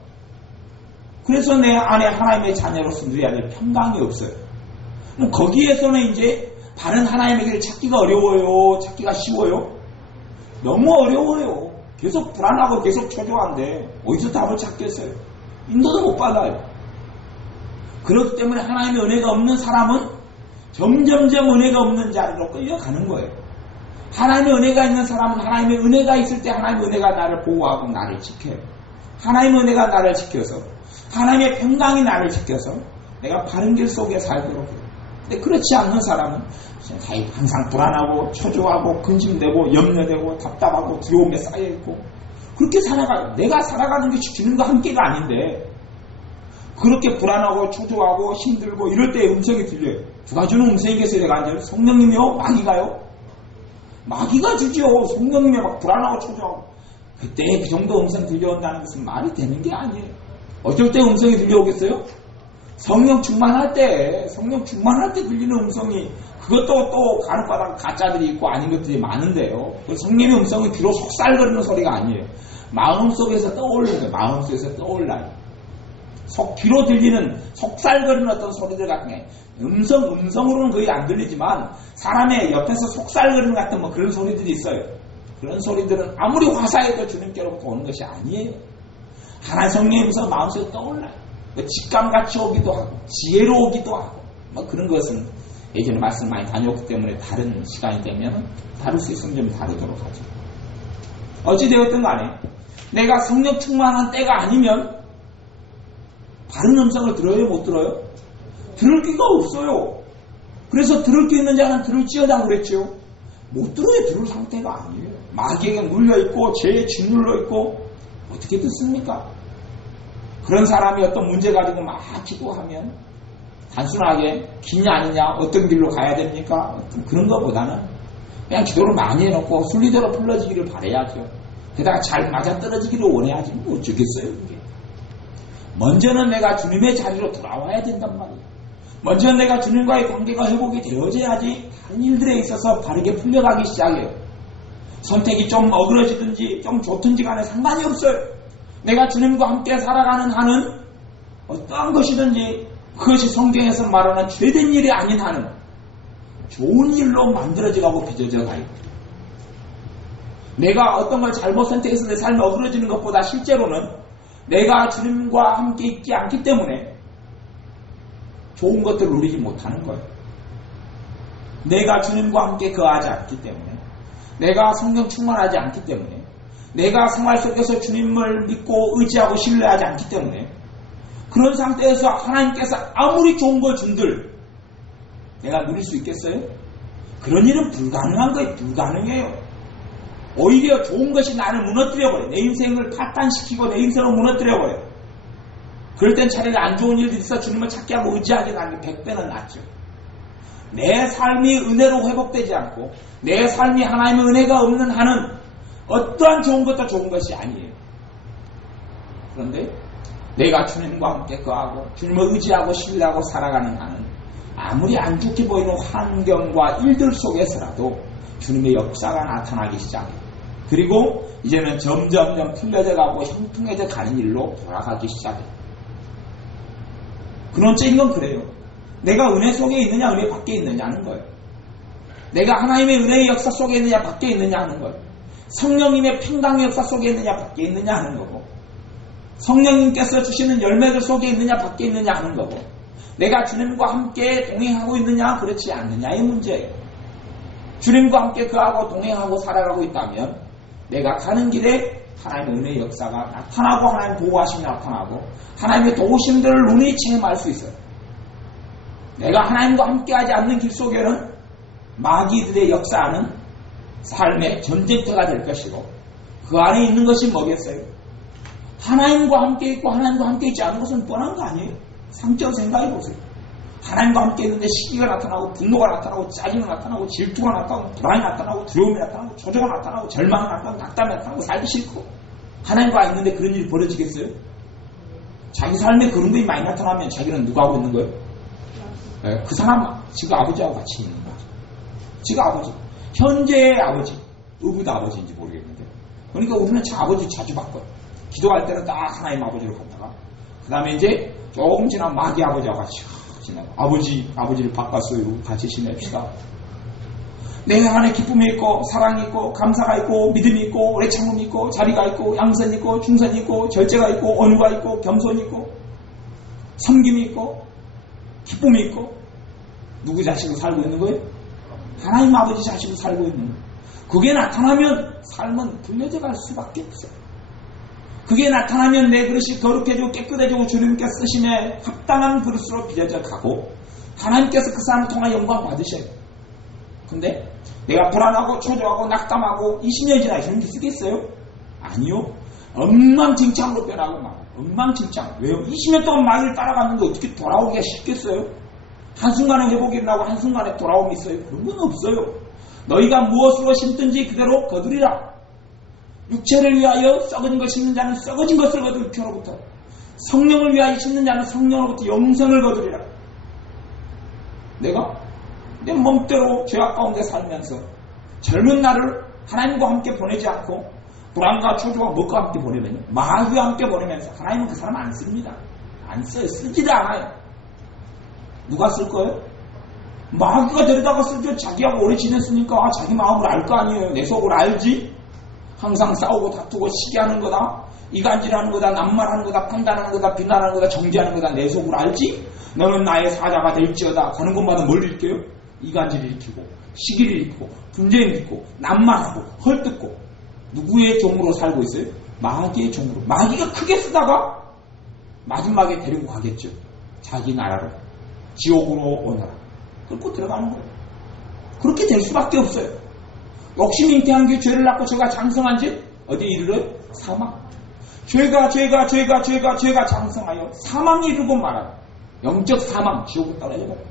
그래서 내 안에 하나님의 자녀로서 누려야 될 평강이 없어요. 거기에서는 이제 바른 하나님의 길을 찾기가 어려워요? 찾기가 쉬워요? 너무 어려워요. 계속 불안하고 계속 초조한데 어디서 답을 찾겠어요? 인도도 못 받아요. 그렇기 때문에 하나님의 은혜가 없는 사람은 점점점 은혜가 없는 자리로 끌려가는 거예요. 하나님의 은혜가 있는 사람은 하나님의 은혜가 있을 때 하나님의 은혜가 나를 보호하고 나를 지켜요. 하나님의 은혜가 나를 지켜서 하나님의 평강이 나를 지켜서 내가 바른 길 속에 살도록 해요. 근데 그렇지 않는 사람은 항상 불안하고 초조하고 근심되고 염려되고 답답하고 두려움에 쌓여있고 그렇게 살아가요. 내가 살아가는 게 주님과 함께가 아닌데 그렇게 불안하고 초조하고 힘들고 이럴 때 음성이 들려요. 누가 주는 음성이겠어요? 내가 앉아요. 성령님이요? 마귀가요? 마귀가 주지요. 성령님이 막 불안하고 초조하고 그때 그 정도 음성 들려온다는 것은 말이 되는 게 아니에요. 어쩔 때 음성이 들려오겠어요? 성령 충만할 때 들리는 음성이 그것도 또 간혹가다 가짜들이 있고 아닌 것들이 많은데요. 성령의 음성이 귀로 속살거리는 소리가 아니에요. 마음속에서 떠오르는 거예요. 마음속에서 떠올라요. 귀로 들리는 속살거리는 어떤 소리들 같은 게 음성으로는 거의 안 들리지만 사람의 옆에서 속살거리는 같은 뭐 그런 소리들이 있어요. 그런 소리들은 아무리 화사해도 주님께로부터 오는 것이 아니에요. 하나의 성령의 음성은 마음속에 떠올라요. 직감같이 오기도 하고 지혜로 오기도 하고 뭐 그런 것은 예전에 말씀 많이 다녔기 때문에 다른 시간이 되면 다룰 수 있으면 좀 다루도록 하죠. 어찌되었든 간에 내가 성령 충만한 때가 아니면 바른 음성을 들어요? 못 들어요? 들을 기가 없어요. 그래서 들을 게 있는 자는 들을지어다 그랬죠. 못 들어야 들을 상태가 아니에요. 마귀에게 물려있고 죄에 짓눌러있고 어떻게 듣습니까? 그런 사람이 어떤 문제 가지고 막 기도하면 단순하게 기냐 아니냐 어떤 길로 가야 됩니까? 그런 것보다는 그냥 기도를 많이 해놓고 순리대로 풀러지기를 바라야죠. 게다가 잘 맞아떨어지기를 원해야지 뭐 어쩌겠어요 그게. 먼저는 내가 주님의 자리로 돌아와야 된단 말이에요. 먼저 내가 주님과의 관계가 회복이 되어져야지 다른 일들에 있어서 바르게 풀려가기 시작해요. 선택이 좀 어그러지든지 좀 좋든지 간에 상관이 없어요. 내가 주님과 함께 살아가는 한은 어떠한 것이든지 그것이 성경에서 말하는 죄된 일이 아닌 한은 좋은 일로 만들어져가고 빚어져 가요. 내가 어떤 걸 잘못 선택해서 내 삶이 어그러지는 것보다 실제로는 내가 주님과 함께 있지 않기 때문에 좋은 것들을 누리지 못하는 거예요. 내가 주님과 함께 거하지 않기 때문에 내가 성령 충만하지 않기 때문에 내가 생활 속에서 주님을 믿고 의지하고 신뢰하지 않기 때문에 그런 상태에서 하나님께서 아무리 좋은 걸 준들 내가 누릴 수 있겠어요? 그런 일은 불가능한 거예요. 불가능해요. 오히려 좋은 것이 나를 무너뜨려버려요. 내 인생을 파탄시키고 내 인생을 무너뜨려버려요. 그럴 땐 차라리 안 좋은 일들이 있어 주님을 찾게 하고 의지하게 나는 게 100배는 낫죠. 내 삶이 은혜로 회복되지 않고 내 삶이 하나님의 은혜가 없는 한은 어떠한 좋은 것도 좋은 것이 아니에요. 그런데 내가 주님과 함께 거하고 주님을 의지하고 신뢰하고 살아가는 한은 아무리 안 좋게 보이는 환경과 일들 속에서라도 주님의 역사가 나타나기 시작해요. 그리고 이제는 점점점 틀려져 가고 형통해져 가는 일로 돌아가기 시작해요. 근원적인 건 그래요. 내가 은혜 속에 있느냐 은혜 밖에 있느냐 하는 거예요. 내가 하나님의 은혜의 역사 속에 있느냐 밖에 있느냐 하는 거예요. 성령님의 평강의 역사 속에 있느냐 밖에 있느냐 하는 거고 성령님께서 주시는 열매들 속에 있느냐 밖에 있느냐 하는 거고 내가 주님과 함께 동행하고 있느냐 그렇지 않느냐의 문제예요. 주님과 함께 거하고 동행하고 살아가고 있다면 내가 가는 길에 하나님의 은혜의 역사가 나타나고 하나님의 보호하심이 나타나고 하나님의 도우심들을 눈이 체험할 수 있어요. 내가 하나님과 함께하지 않는 길 속에는 마귀들의 역사하는 삶의 전쟁터가 될 것이고 그 안에 있는 것이 뭐겠어요? 하나님과 함께 있고 하나님과 함께 있지 않은 것은 뻔한 거 아니에요? 상처 생각해 보세요. 하나님과 함께 있는데 시기가 나타나고 분노가 나타나고 짜증이 나타나고 질투가 나타나고 불안이 나타나고 두려움이 나타나고 초조가 나타나고 절망이 나타나고 낙담이 나타나고 살기 싫고 하나님과 있는데 그런 일이 벌어지겠어요? 자기 삶에 그런 것이 많이 나타나면 자기는 누가 하고 있는 거예요? 네, 그 사람 지가 아버지하고 같이 있는 거죠. 지가 아버지, 현재의 아버지, 의붓 아버지인지 모르겠는데 그러니까 우리는 아버지 자주 바꿔요. 기도할 때는 딱 하나님 아버지로 갔다가 그 다음에 이제 조금 지나면 마귀 아버지하고 같이 지나고 아버지를 바꿨어요. 같이 지냅시다. 내 안에 기쁨이 있고 사랑이 있고 감사가 있고 믿음이 있고 오래 참음이 있고 자비가 있고 양선이 있고 중선이 있고 절제가 있고 언과 있고 겸손이 있고 섬김이 있고 기쁨이 있고 누구 자식으로 살고 있는 거예요? 하나님 아버지 자식으로 살고 있는 거예요. 그게 나타나면 삶은 불려져 갈 수밖에 없어요. 그게 나타나면 내 그릇이 거룩해지고 깨끗해지고 주님께 쓰심에 합당한 그릇으로 빚어져 가고 하나님께서 그 사람을 통해 영광 받으셔요. 근데 내가 불안하고 초조하고 낙담하고 20년이 지나 주님께 쓰겠어요? 아니요. 엉망진창으로 변하고 막 엉망진창. 왜요? 20년 동안 마귀를 따라갔는데 어떻게 돌아오기가 쉽겠어요? 한순간에 회복이 일어나고 한순간에 돌아옴이 있어요? 그런 건 없어요. 너희가 무엇으로 심든지 그대로 거두리라. 육체를 위하여 썩어진 것 심는 자는 썩어진 것을 거둘 육체로부터 성령을 위하여 심는 자는 성령으로부터 영생을 거두리라. 내가 내 몸대로 죄악 가운데 살면서 젊은 날을 하나님과 함께 보내지 않고 불안과 초조와 먹과 함께 보내면요 마귀와 함께 보내면서 하나님은 그 사람 안 씁니다. 안 써요. 쓰지도 않아요. 누가 쓸 거예요? 마귀가 데려다가 쓰죠. 자기하고 오래 지냈으니까 자기 마음을 알 거 아니에요. 내 속을 알지. 항상 싸우고 다투고 시기하는 거다. 이간질하는 거다. 낱말하는 거다. 판단하는 거다. 비난하는 거다. 정죄하는 거다. 내 속을 알지. 너는 나의 사자가 될지어다. 가는 곳마다 뭘 일으켜요? 이간질을 일으키고 시기를 일으키고 분쟁을 일으키고 낱말하고 헐뜯고 누구의 종으로 살고 있어요? 마귀의 종으로. 마귀가 크게 쓰다가 마지막에 데리고 가겠죠. 자기 나라로 지옥으로 오너라. 그렇고 들어가는 거예요. 그렇게 될 수밖에 없어요. 욕심이 잉태한 게 죄를 낳고 죄가 장성한 지 어디 이르러 사망. 죄가 장성하여 사망에 이르고 말하라. 영적 사망, 지옥으로 떨어져버려요.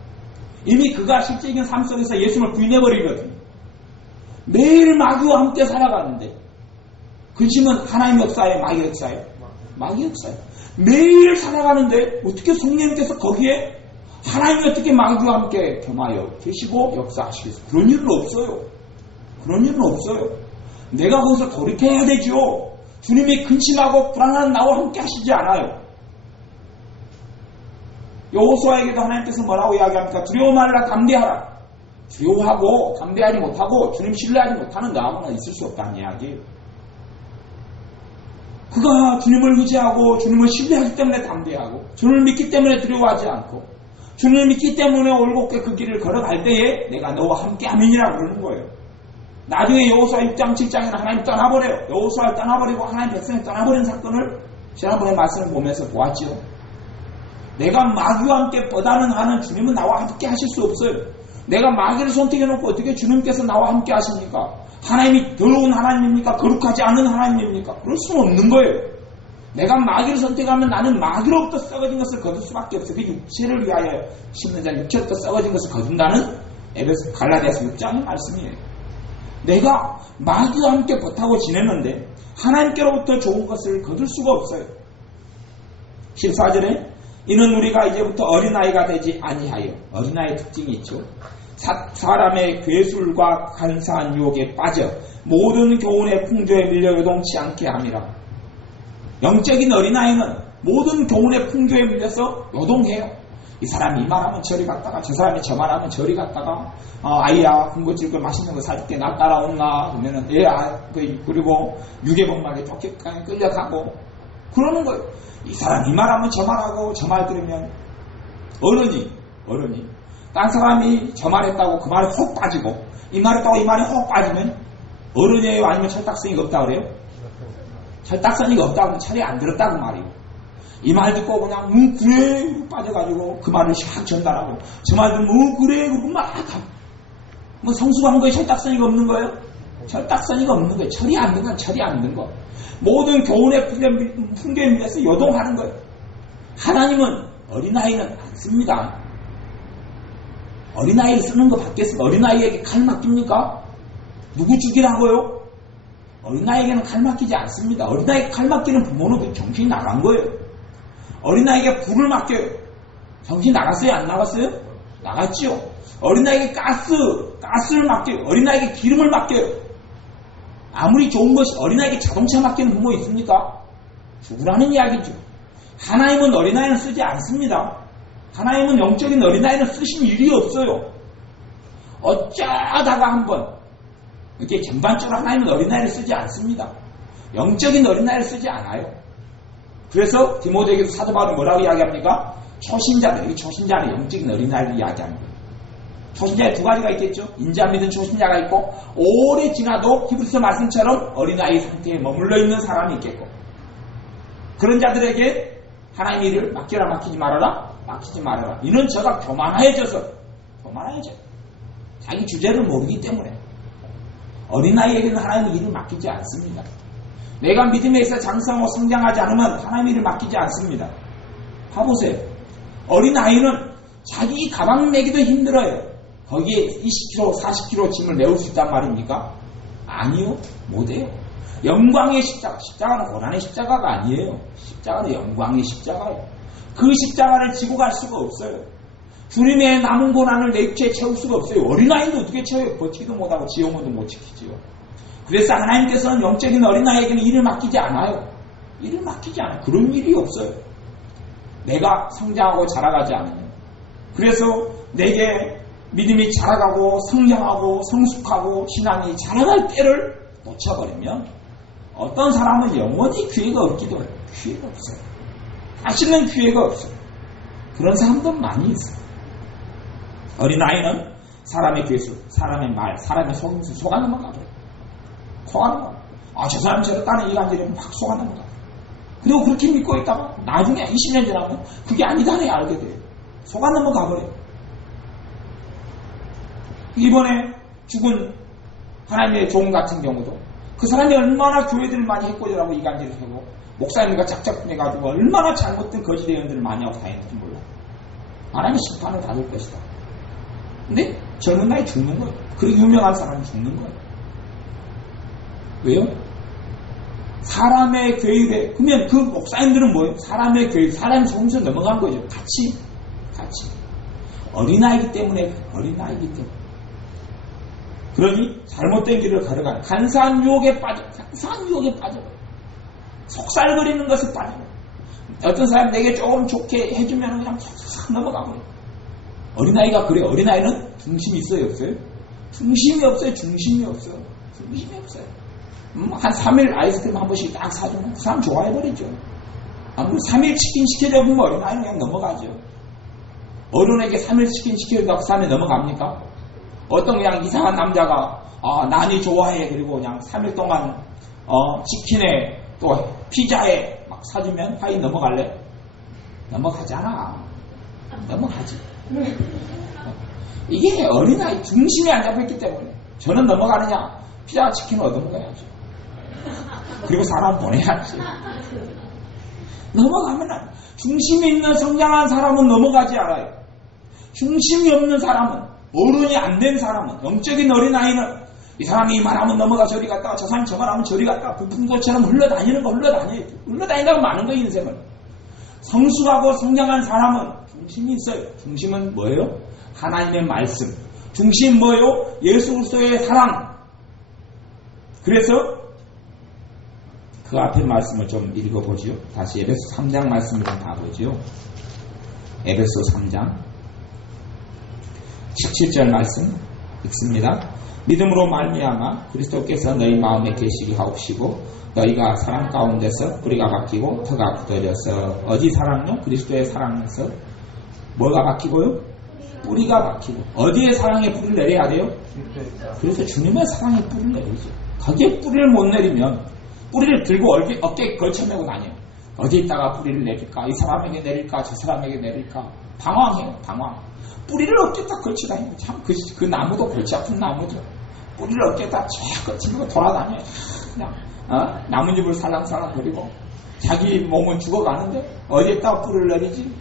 이미 그가 실제적인 삶 속에서 예수님을 부인해버리거든요. 매일 마귀와 함께 살아가는데 그 짐은 하나님 역사예요? 마귀 역사예요? 마귀 역사예요. 매일 살아가는데 어떻게 성령님께서 거기에 하나님이 어떻게 마귀와 함께 겸하여 계시고 역사하시겠어요? 그런 일은 없어요. 그런 일은 없어요. 내가 거기서 돌이켜야 되죠. 주님이 근심하고 불안한 나와 함께 하시지 않아요. 여호수아에게도 하나님께서 뭐라고 이야기합니까? 두려워 말라 담대하라. 두려워하고 담대하지 못하고 주님 신뢰하지 못하는 나하고는 있을 수 없다는 이야기예요. 그가 주님을 의지하고 주님을 신뢰하기 때문에 담대하고 주님을 믿기 때문에 두려워하지 않고 주님을 믿기 때문에 올곧게 그 길을 걸어갈 때에 내가 너와 함께 하면이라고 그러는 거예요. 나중에 여호수아 6장 7장에는 하나님 떠나버려요. 여호수아를 떠나버리고 하나님 백성을 떠나버린 사건을 지난번에 말씀을 보면서 보았죠. 내가 마귀와 함께 뻗하는 한은 주님은 나와 함께 하실 수 없어요. 내가 마귀를 선택해놓고 어떻게 주님께서 나와 함께 하십니까? 하나님이 더러운 하나님입니까? 거룩하지 않은 하나님입니까? 그럴 수는 없는 거예요. 내가 마귀를 선택하면 나는 마귀로부터 썩어진 것을 거둘 수밖에 없어요. 그 육체를 위하여 심는 자는 육체로부터 썩어진 것을 거둔다는 갈라디아서 6장의 말씀이에요. 내가 마귀와 함께 버타고 지냈는데 하나님께로부터 좋은 것을 거둘 수가 없어요. 14절에 이는 우리가 이제부터 어린아이가 되지 아니하여, 어린아이의 특징이 있죠. 사람의 괴술과 간사한 유혹에 빠져 모든 교훈의 풍조에 밀려 요동치 않게 함이라. 영적인 어린아이는 모든 교훈의 풍조에 밀려서 요동해요. 이 사람이 이 말하면 저리 갔다가 저 사람이 저 말하면 저리 갔다가 아이야 군것질 거 맛있는 거 살 때 나 따라오나 그러면은 얘야 그리고 유괴범막에 쫓겨가게 끌려가고 그러는 거예요. 이 사람 이 말하면 저 말하고 저 말 들으면 어른이 딴 사람이 저 말했다고 그 말에 혹 빠지고 이 말했다고 이 말에 혹 빠지면 어른이에요? 아니면 철딱서니가 없다 그래요? 철딱서니가 없다고 하면 차라리 안 들었다고 말이에요. 이 말 듣고 그냥 그래 빠져가지고 그 말을 샥 전달하고 저 말 듣고 그래 그러고 막 뭐 성수광고에 철딱서니가 없는 거예요? 철딱서니가 없는 거예요. 철이 안 든 건 철이 안 든 거. 모든 교훈의 풍경에 위해서 요동하는 거예요. 하나님은 어린아이는 안 씁니다. 어린아이를 쓰는 거 받겠습니까? 어린아이에게 칼 맡깁니까? 누구 죽이라고요? 어린아이에게는 칼 맡기지 않습니다. 어린아이에게 칼 맡기는 부모는 그 정신이 나간 거예요. 어린아이에게 불을 맡겨요. 정신이 나갔어요? 안 나갔어요? 나갔지요. 어린아이에게 가스를 맡겨요. 어린아이에게 기름을 맡겨요. 아무리 좋은 것이 어린아이에게 자동차 맡기는 부모 있습니까? 죽으라는 이야기죠. 하나님은 어린아이는 쓰지 않습니다. 하나님은 영적인 어린아이는 쓰신 일이 없어요. 어쩌다가 한번 이렇게 전반적으로 하나님은 어린아이를 쓰지 않습니다. 영적인 어린아이를 쓰지 않아요. 그래서 디모데에게도 사도 바울은 뭐라고 이야기합니까? 초신자들, 이 초신자는 영적인 어린아이를 이야기합니다. 초신자에 두 가지가 있겠죠. 인자 믿은 초신자가 있고 오래 지나도 히브리서 말씀처럼 어린아이 상태에 머물러 있는 사람이 있겠고 그런 자들에게 하나님의 일을 맡겨라 맡기지 말아라 맡기지 말아라. 이는 저가 교만해져서 자기 주제를 모르기 때문에 어린아이에게는 하나님의 일을 맡기지 않습니다. 내가 믿음에 있어 장성하고 성장하지 않으면 하나님의 일을 맡기지 않습니다. 봐보세요. 어린아이는 자기 가방 메기도 힘들어요. 거기에 20kg, 40kg 짐을 메울 수 있단 말입니까? 아니요. 못해요. 영광의 십자가는 고난의 십자가가 아니에요. 십자가는 영광의 십자가예요. 그 십자가를 지고 갈 수가 없어요. 주님의 남은 고난을 내 육체에 채울 수가 없어요. 어린아이도 어떻게 채워요? 버티기도 못하고 지영원도 못 지키지요. 그래서 하나님께서는 영적인 어린아이에게는 일을 맡기지 않아요. 일을 맡기지 않아요. 그런 일이 없어요. 내가 성장하고 자라가지 않으면. 그래서 내게 믿음이 자라가고 성장하고 성숙하고 신앙이 자라갈 때를 놓쳐버리면 어떤 사람은 영원히 기회가 없기도 해요. 기회가 없어요. 다시는 기회가 없어요. 그런 사람도 많이 있어요. 어린아이는 사람의 괴수, 사람의 말, 사람의 속임수 속아 넘어가버려요. 속아 넘어가요. 저 사람이 저랬다는 이간질이면 막 속아 넘어가요. 그리고 그렇게 믿고 있다가 나중에 20년 지나면 그게 아니다네 알게 돼요. 속아 넘어가버려요. 이번에 죽은 하나님의 종 같은 경우도 그 사람이 얼마나 교회들을 많이 했고자라고 이간질을 하고 목사님과 짝짝꿍해가지고 얼마나 잘못된 거짓 예언들을 많이 하고 다녔는지 몰라. 하나님의 심판을 받을 것이다. 근데 젊은 나이에 죽는 거예요. 그렇게 유명한 사람이 죽는 거예요. 왜요? 사람의 교육에 그러면 그 목사님들은 뭐예요? 사람의 교육, 사람의 속임수에 넘어간 거죠. 같이 어린아이기 때문에 그러니 잘못된 길을 걸어가요. 간사한 유혹에 빠져 속살거리는 것에 빠져. 어떤 사람 내게 조금 좋게 해주면 그냥 싹 넘어가버려요. 어린아이가 그래요. 어린아이는 중심이 있어요 없어요? 중심이 없어요. 한 3일 아이스크림 한 번씩 딱 사주면 그 사람 좋아해버리죠. 아무리 3일 치킨 시켜줘보면 어린아이는 그냥 넘어가죠. 어른에게 3일 치킨 시켜줘도 그 사람이 넘어갑니까? 어떤 그냥 이상한 남자가 난이 좋아해 그리고 그냥 3일 동안 치킨에 또 피자에 막 사주면 하이 넘어갈래? 넘어가잖아. 넘어가지. 이게 어린아이 중심이 안 잡혀있기 때문에 저는 넘어가느냐? 피자와 치킨을 얻어먹어야죠. 그리고 사람 보내야지. 넘어가면 안 돼. 중심이 있는 성장한 사람은 넘어가지 않아요. 중심이 없는 사람은 어른이 안 된 사람은 영적인 어린아이는 이 사람이 이 말하면 넘어가 저리 갔다가 저 사람이 저 말하면 저리 갔다가 부풍도처럼 흘러다니다가 많은 거예요 인생을. 성숙하고 성장한 사람은 중심이 있어요. 중심은 뭐예요? 하나님의 말씀. 중심 뭐예요? 예수 그리스도의 사랑. 그래서 그 앞에 말씀을 좀 읽어보죠. 다시 에베소 3장 말씀을 좀 봐보죠. 에베소 3장 17절 말씀 읽습니다. 믿음으로 말미암아 그리스도께서 너희 마음에 계시게 하옵시고 너희가 사랑 가운데서 뿌리가 박히고 터가 굳어져서 어디 사랑요? 그리스도의 사랑에서 뭐가 박히고요? 뿌리가 박히고. 어디에 사랑의 뿌리를 내려야 돼요? 그래서 주님의 사랑의 뿌리를 내리죠. 거기에 뿌리를 못 내리면 뿌리를 들고 어깨에 걸쳐매고 다녀요. 어디에다가 뿌리를 내릴까? 이 사람에게 내릴까? 저 사람에게 내릴까? 방황해요, 방황. 뿌리를 어깨에다 걸쳐 다니고, 참, 그 나무도 골치 아픈 나무죠. 뿌리를 어깨에다 쫙 걸치고 돌아다녀요. 그냥, 나뭇잎을 살랑살랑 거리고, 자기 몸은 죽어가는데, 어디에다가 뿌리를 내리지?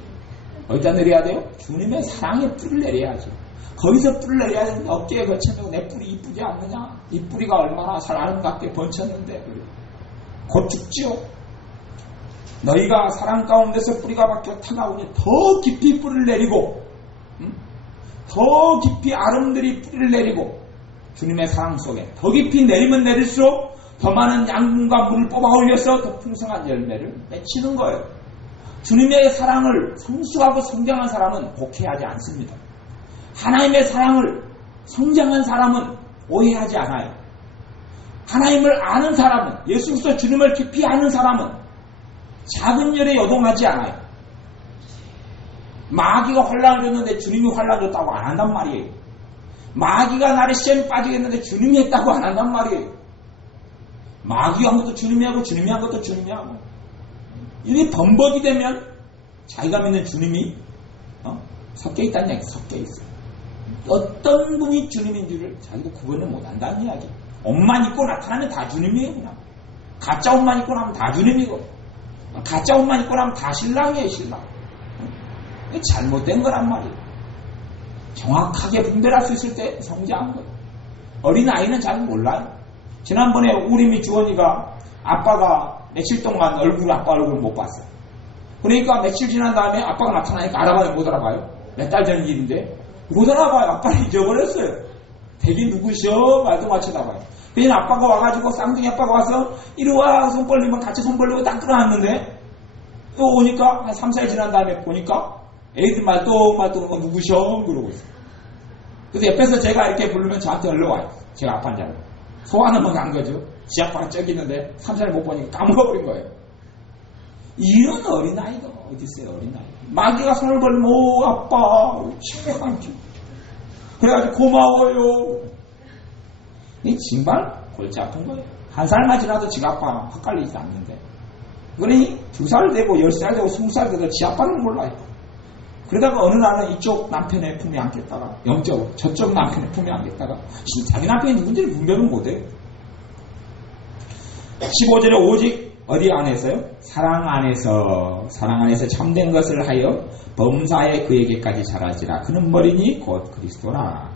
어디다 내려야 돼요? 주님의 사랑에 뿌리를 내려야죠. 거기서 뿌리를 내려야 되는데, 어깨에 걸쳐놓고 내 뿌리 이쁘지 않느냐? 이 뿌리가 얼마나 잘 아름답게 번쳤는데, 곧 죽지요. 너희가 사랑 가운데서 뿌리가 박혀 타가오니 더 깊이 뿌리를 내리고, 더 깊이 아름드리 뿌리를 내리고, 주님의 사랑 속에 더 깊이 내리면 내릴수록 더 많은 양분과 물을 뽑아 올려서 더 풍성한 열매를 맺히는 거예요. 주님의 사랑을 성숙하고 성장한 사람은 곡해하지 않습니다. 하나님의 사랑을 성장한 사람은 오해하지 않아요. 하나님을 아는 사람은, 예수 그리스도 주님을 깊이 아는 사람은 작은 열에 요동하지 않아요. 마귀가 환란을 줬는데 주님이 환란을 줬다고 안 한단 말이에요. 마귀가 나를 시험에 빠지게 했는데 주님이 했다고 안 한단 말이에요. 마귀가 한 것도 주님이 하고 주님이 한 것도 주님이 하고, 이게 범벅이 되면 자기가 믿는 주님이 섞여 있다는 이야기, 섞여 있어요. 어떤 분이 주님인지를 자기도 구분을 못한다는 이야기. 옷만 입고 나타나면 다 주님이에요. 그냥 가짜 옷만 입고 나면 다 주님이고, 가짜 옷만 입고 나면 다 신랑이에요, 신랑. 이게 잘못된 거란 말이에요. 정확하게 분별할 수 있을 때 성장한 거예요. 어린아이는 잘 몰라요. 지난번에 우리 주원이가 아빠가 며칠 동안 아빠 얼굴 못 봤어요. 그러니까 며칠 지난 다음에 아빠가 나타나니까 알아봐요, 못 알아봐요? 몇 달 전 일인데 못 알아봐요. 아빠를 잊어버렸어요. 대기 누구셔? 말도 못 쳐다봐요. 그냥 아빠가 와가지고, 쌍둥이 아빠가 와서 이리 와, 손 벌리면 같이 손 벌리고 딱 끌어놨는데, 또 오니까 한 3, 4일 지난 다음에 보니까 애들 말똥 누구셔? 그러고 있어요. 그래서 옆에서 제가 이렇게 부르면 저한테 얼러와요. 제가 아빠인 줄 알고. 소환하면 간 거죠. 지 아빠가 저기 있는데 3, 4일 못 보니까 까먹어버린 거예요. 이런 어린아이가 어디 있어요, 어린아이. 마귀가 손을 벌리면, 오, 아빠, 심각한지. 그래가지고 고마워요. 이 정말 골치 아픈 거예요. 한 살만 지나도 지가 아빠랑 헷갈리지 않는데. 그러니 2살 되고 10살 되고 20살 돼도 지 아빠는 몰라요. 그러다가 어느 날은 이쪽 남편의 품에 안겠다가, 영적으로 저쪽 남편의 품에 안겠다가, 자기 남편이 누군지를 분별은 못해요. 15절에 오직 어디 안에서요? 사랑 안에서 참된 것을 하여 범사에 그에게까지 자라지라. 그는 머리니 곧 그리스도라.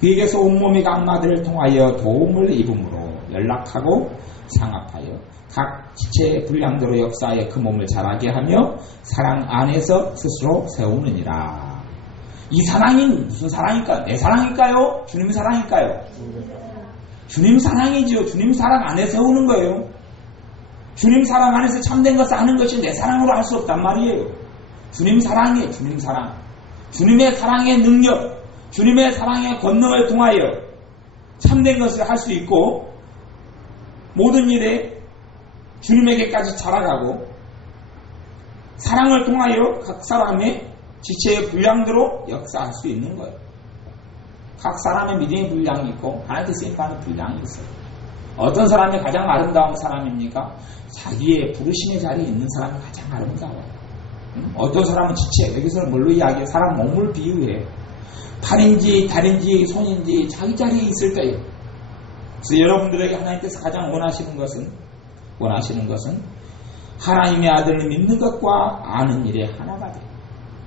그에게서 온몸이 각마들을 통하여 도움을 입음으로 연락하고 상합하여 각 지체의 분량대로 역사하여 그 몸을 자라게 하며 사랑 안에서 스스로 세우느니라. 이 사랑이 무슨 사랑일까요? 내 사랑일까요? 주님 사랑일까요? 주님 사랑이죠. 주님 사랑 안에 세우는 거예요. 주님 사랑 안에서 참된 것을 하는 것이 내 사랑으로 할 수 없단 말이에요. 주님 사랑이에요. 주님 사랑. 주님의 사랑의 능력, 주님의 사랑의 권능을 통하여 참된 것을 할 수 있고, 모든 일에 주님에게까지 자라가고, 사랑을 통하여 각 사람의 지체의 분량대로 역사할 수 있는 거예요. 각 사람의 믿음의 분량이 있고 하나님께 쓰임받는 분량이 있어요. 어떤 사람이 가장 아름다운 사람입니까? 자기의 부르심의 자리에 있는 사람이 가장 아름다워요. 어떤 사람은 지체, 여기서는 뭘로 이야기해요? 사람 몸을 비유해요. 팔인지 다리인지 손인지 자기 자리에 있을 때요. 그래서 여러분들에게 하나님께서 가장 원하시는 것은 하나님의 아들을 믿는 것과 아는 일에 하나가 돼요.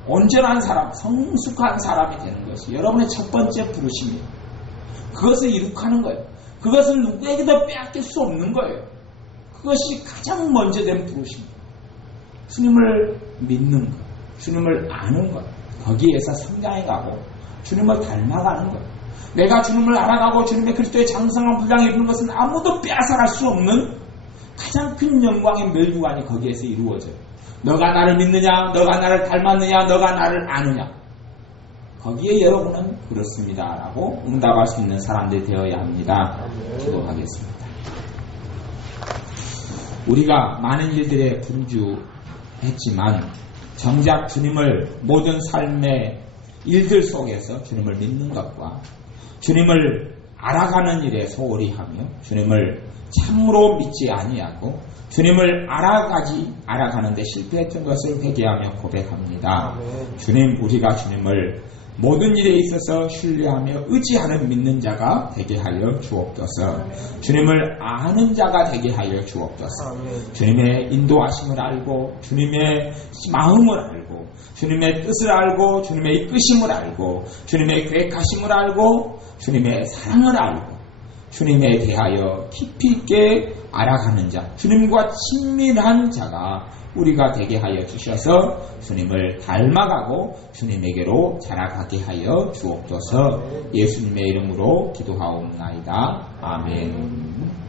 온전한 사람, 성숙한 사람이 되는 것이 여러분의 첫 번째 부르심이에요. 그것을 이룩하는 거예요. 그것은 누구에게도 빼앗길 수 없는 거예요. 그것이 가장 먼저 된 부르심이에요. 주님을 믿는 것, 주님을 아는 것, 거기에서 성장해가고 주님을 닮아가는 것. 내가 주님을 알아가고 주님의 그리스도의 장성한 분량을 이루는 것은 아무도 빼앗아갈 수 없는 가장 큰 영광의 멸주관이 거기에서 이루어져요. 너가 나를 믿느냐, 너가 나를 닮았느냐, 너가 나를 아느냐. 거기에 여러분은 그렇습니다 라고 응답할 수 있는 사람들이 되어야 합니다. 기도하겠습니다. 우리가 많은 일들에 분주했지만 정작 주님을 모든 삶의 일들 속에서 주님을 믿는 것과 주님을 알아가는 일에 소홀히 하며 주님을 참으로 믿지 아니하고 주님을 알아가는데 실패했던 것을 회개하며 고백합니다. 주님, 우리가 주님을 모든 일에 있어서 신뢰하며 의지하는 믿는 자가 되게 하여 주옵소서. 주님을 아는 자가 되게 하여 주옵소서. 주님의 인도하심을 알고 주님의 마음을 알고 주님의 뜻을 알고 주님의 이끄심을 알고 주님의 계획하심을 알고 주님의 사랑을 알고 주님에 대하여 깊이 있게 알아가는 자, 주님과 친밀한 자가 우리가 되게 하여 주셔서 주님을 닮아가고 주님에게로 자라가게 하여 주옵소서. 예수님의 이름으로 기도하옵나이다. 아멘.